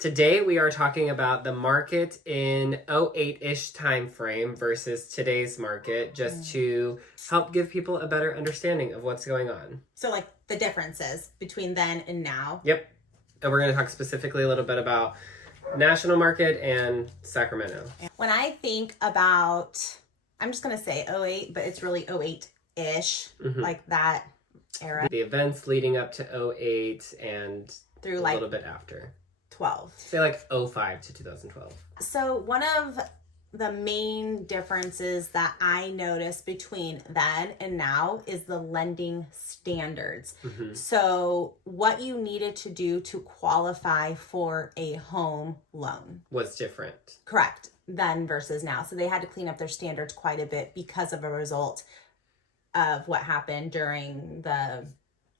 Today we are talking about the market in 08-ish time frame versus today's market, just to help give people a better understanding of what's going on. So like the differences between then and now. Yep. And we're going to talk specifically a little bit about national market and Sacramento. When I think about, I'm just going to say 08, but it's really 08-ish, like that era. The events leading up to 08 and through a like little bit after. 12. Say like 05 to 2012. So one of the main differences that I noticed between then and now is the lending standards. So what you needed to do to qualify for a home loan was different. Correct. Then versus now. So they had to clean up their standards quite a bit because of a result of what happened during the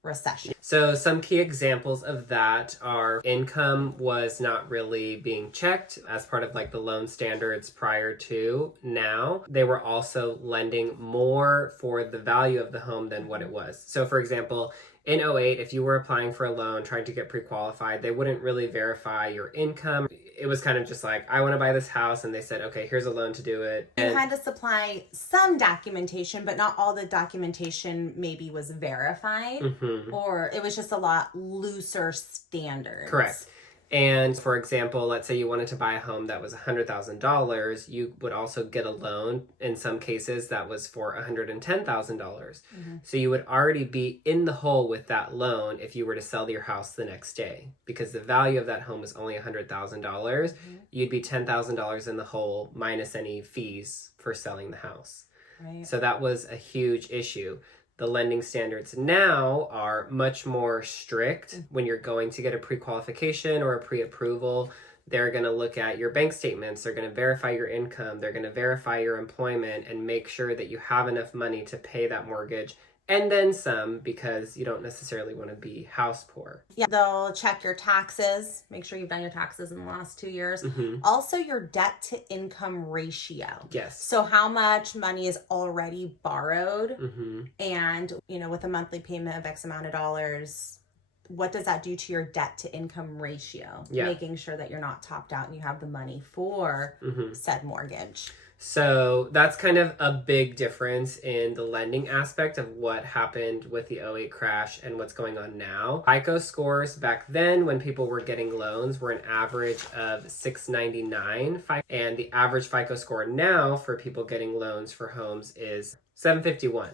recession. So some key examples of that are income was not really being checked as part of like the loan standards prior to now. They were also lending more for the value of the home than what it was. So for example, in 08, if you were applying for a loan, trying to get pre-qualified, they wouldn't really verify your income. It was kind of just like, I want to buy this house. And they said, okay, here's a loan to do it. You had to supply some documentation, but not all the documentation maybe was verified, or it was just a lot looser standards. Correct. And for example, let's say you wanted to buy a home that was $100,000, you would also get a loan in some cases that was for $110,000. So you would already be in the hole with that loan if you were to sell your house the next day, because the value of that home was only $100,000. You'd be $10,000 in the hole minus any fees for selling the house. Right. So that was a huge issue. The lending standards now are much more strict. When you're going to get a pre-qualification or a pre-approval, they're going to look at your bank statements. They're going to verify your income. They're going to verify your employment and make sure that you have enough money to pay that mortgage. And then some, because you don't necessarily want to be house poor. Yeah, they'll check your taxes. Make sure you've done your taxes in the last 2 years. Also, your debt to income ratio. Yes. So how much money is already borrowed, and with a monthly payment of X amount of dollars, what does that do to your debt to income ratio? Yeah. Making sure that you're not topped out and you have the money for said mortgage. So that's kind of a big difference in the lending aspect of what happened with the 08 crash and what's going on now. FICO scores back then when people were getting loans were an average of 699, and the average FICO score now for people getting loans for homes is 751.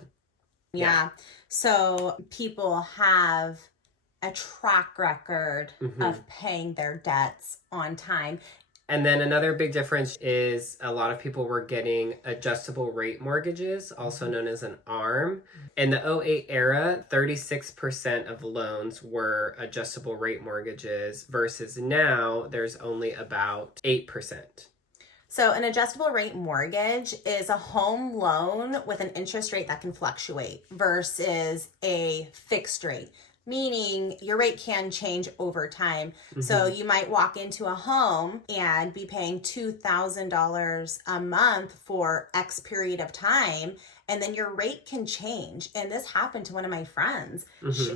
Yeah. So people have a track record of paying their debts on time. And then another big difference is a lot of people were getting adjustable rate mortgages, also known as an ARM. In the 08 era, 36% of loans were adjustable rate mortgages versus now there's only about 8%. So an adjustable rate mortgage is a home loan with an interest rate that can fluctuate versus a fixed rate. Meaning your rate can change over time. So you might walk into a home and be paying $2,000 a month for X period of time, and then your rate can change. And this happened to one of my friends.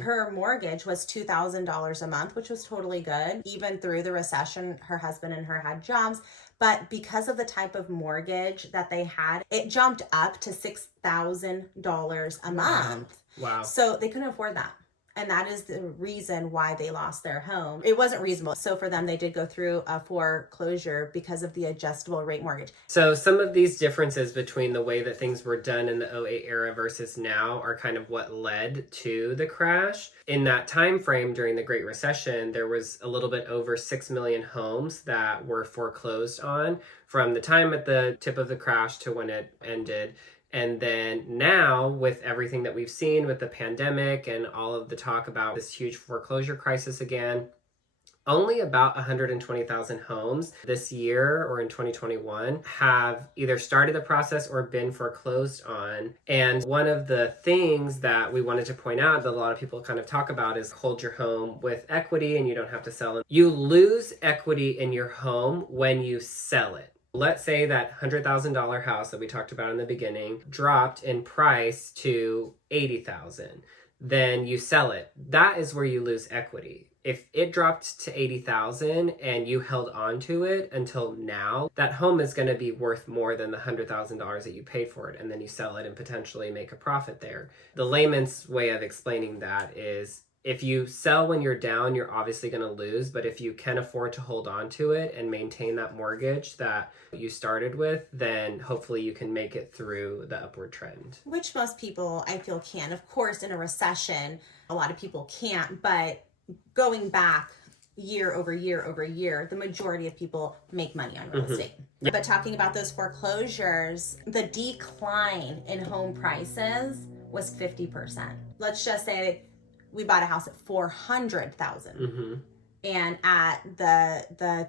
Her mortgage was $2,000 a month, which was totally good. Even through the recession, her husband and her had jobs. But because of the type of mortgage that they had, it jumped up to $6,000 a month. Wow. So they couldn't afford that. And that is the reason why they lost their home. It wasn't reasonable. So for them, they did go through a foreclosure because of the adjustable rate mortgage. So some of these differences between the way that things were done in the 08 era versus now are kind of what led to the crash. In that time frame during the Great Recession, there was a little bit over 6 million homes that were foreclosed on from the time at the tip of the crash to when it ended. And then now, with everything that we've seen with the pandemic and all of the talk about this huge foreclosure crisis again, only about 120,000 homes this year or in 2021 have either started the process or been foreclosed on. And one of the things that we wanted to point out that a lot of people kind of talk about is hold your home with equity and you don't have to sell it. You lose equity in your home when you sell it. Let's say that $100,000 house that we talked about in the beginning dropped in price to $80,000. Then you sell it. That is where you lose equity. if it dropped to 80,000 and you held on to it until now, that home is going to be worth more than the $100,000 that you paid for it, and then you sell it and potentially make a profit there. The layman's way of explaining that is, if you sell when you're down, you're obviously going to lose. But if you can afford to hold on to it and maintain that mortgage that you started with, then hopefully you can make it through the upward trend. Which most people, I feel, can. Of course, in a recession, a lot of people can't. But going back year over year over year, the majority of people make money on real estate. Yep. But talking about those foreclosures, the decline in home prices was 50%. Let's just say we bought a house at $400,000, and at the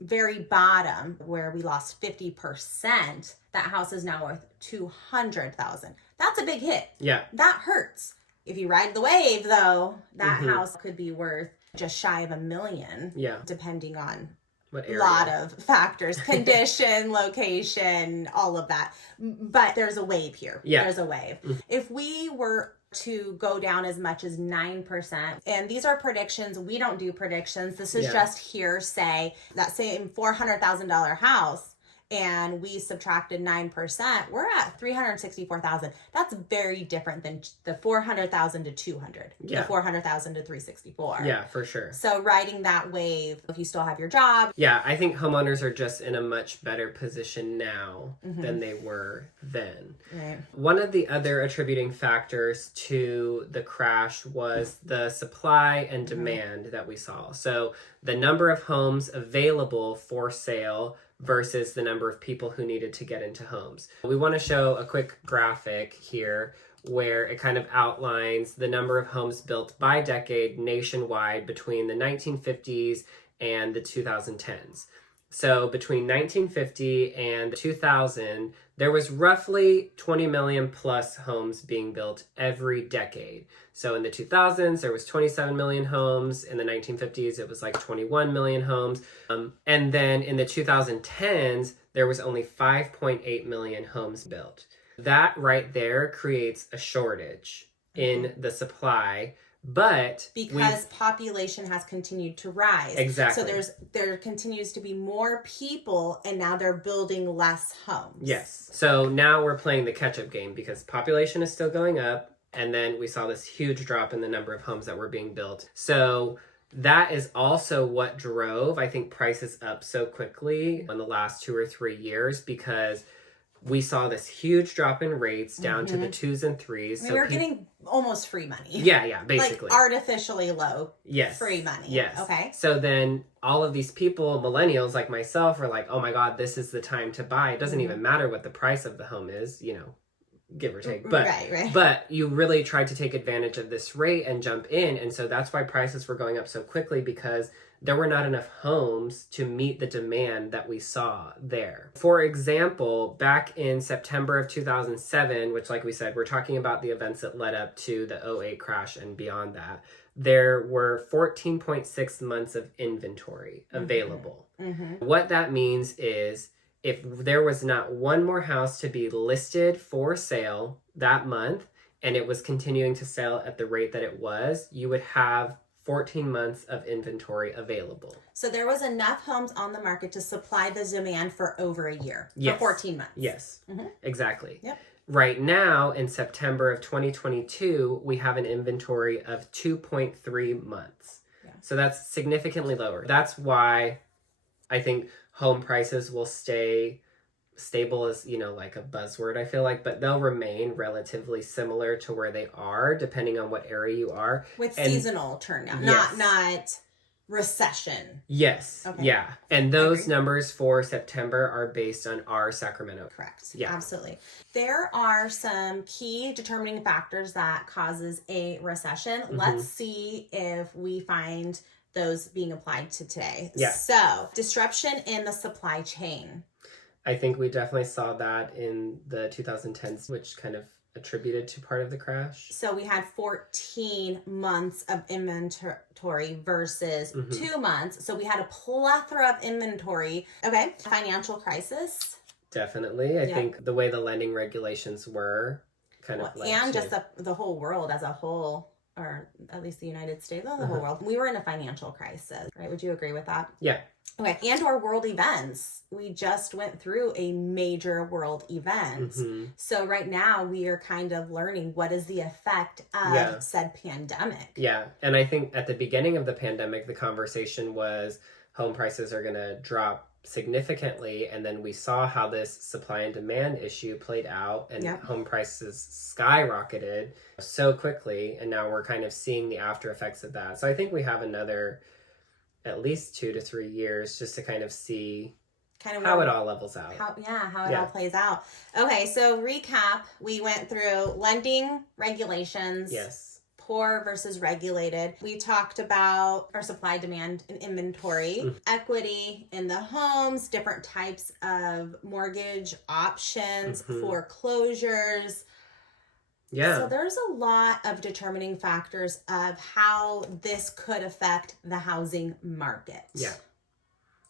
very bottom where we lost 50%, that house is now worth $200,000. That's a big hit. Yeah, that hurts. If you ride the wave, though, that house could be worth just shy of $1 million. Yeah, depending on what area. A lot of factors, condition, location, all of that. But there's a wave here. Yeah, there's a wave. If we were to go down as much as 9%. And these are predictions. We don't do predictions. This is just hearsay. That same $400,000 house, and we subtracted 9%, we're at $364,000. That's very different than the $400,000 to $200,000, the $400,000 to $364,000. Yeah, for sure. So riding that wave, if you still have your job. Yeah, I think homeowners are just in a much better position now than they were then. Right. One of the other attributing factors to the crash was the supply and demand that we saw. So the number of homes available for sale versus the number of people who needed to get into homes. We want to show a quick graphic here where it kind of outlines the number of homes built by decade nationwide between the 1950s and the 2010s. So between 1950 and 2000, there was roughly 20 million plus homes being built every decade. So in the 2000s, there was 27 million homes. In the 1950s, it was like 21 million homes. And then in the 2010s, there was only 5.8 million homes built. That right there creates a shortage in the supply. But because population has continued to rise. Exactly. So there continues to be more people, and now they're building less homes. Yes. So now we're playing the catch-up game because population is still going up, and then we saw this huge drop in the number of homes that were being built. So that is also what drove, I think, prices up so quickly in the last 2 or 3 years, because we saw this huge drop in rates down to the 2s and 3s. I mean, we're getting almost free money. Yeah, basically. Like artificially low free money. Yes. Okay. So then all of these people, millennials like myself, are like, oh my God, this is the time to buy. It doesn't even matter what the price of the home is, give or take. But, right. But you really tried to take advantage of this rate and jump in. And so that's why prices were going up so quickly, because there were not enough homes to meet the demand that we saw there. For example, back in September of 2007, which, like we said, we're talking about the events that led up to the '08 crash and beyond that, there were 14.6 months of inventory available. What that means is if there was not one more house to be listed for sale that month, and it was continuing to sell at the rate that it was, you would have 14 months of inventory available. So there was enough homes on the market to supply the demand for over a year, for 14 months. Yes, exactly. Yep. Right now, in September of 2022, we have an inventory of 2.3 months. Yeah. So that's significantly lower. That's why I think home prices will stay stable is, like a buzzword, I feel like, but they'll remain relatively similar to where they are, depending on what area you are. With seasonal turnout, not recession. Yes. Okay. Yeah. And those numbers for September are based on our Sacramento. Correct. Yeah. Absolutely. There are some key determining factors that causes a recession. Let's see if we find those being applied to today. Yeah. So, disruption in the supply chain. I think we definitely saw that in the 2010s, which kind of attributed to part of the crash. So we had 14 months of inventory versus 2 months. So we had a plethora of inventory. Okay. Financial crisis. Definitely. I think the way the lending regulations were kind of and just the whole world as a whole. or at least the United States, the whole world, we were in a financial crisis, right? Would you agree with that? Yeah. Okay. And our world events. We just went through a major world event. So right now we are kind of learning what is the effect of said pandemic. Yeah. And I think at the beginning of the pandemic, the conversation was home prices are going to drop significantly, and then we saw how this supply and demand issue played out, and home prices skyrocketed so quickly, and now we're kind of seeing the after effects of that. So I think we have another at least 2 to 3 years just to kind of see kind of how it all levels out. How it all plays out. Okay, so recap, we went through lending regulations. Yes. Poor versus regulated. We talked about our supply, demand, and inventory, equity in the homes, different types of mortgage options, foreclosures. Yeah. So there's a lot of determining factors of how this could affect the housing market. Yeah.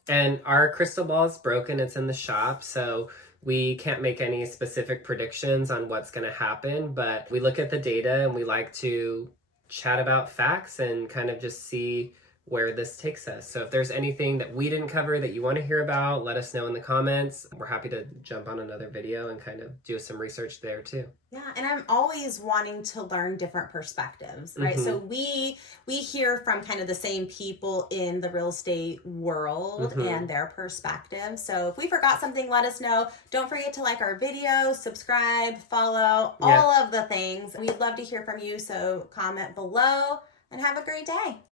And our crystal ball is broken. It's in the shop. So we can't make any specific predictions on what's going to happen, but we look at the data and we like to chat about facts and kind of just see where this takes us. So if there's anything that we didn't cover that you want to hear about, let us know in the comments. We're happy to jump on another video and kind of do some research there too. Yeah, and I'm always wanting to learn different perspectives, right? So we hear from kind of the same people in the real estate world and their perspective. So if we forgot something, let us know. Don't forget to like our video, subscribe, follow, all of the things. We'd love to hear from you, so comment below and have a great day.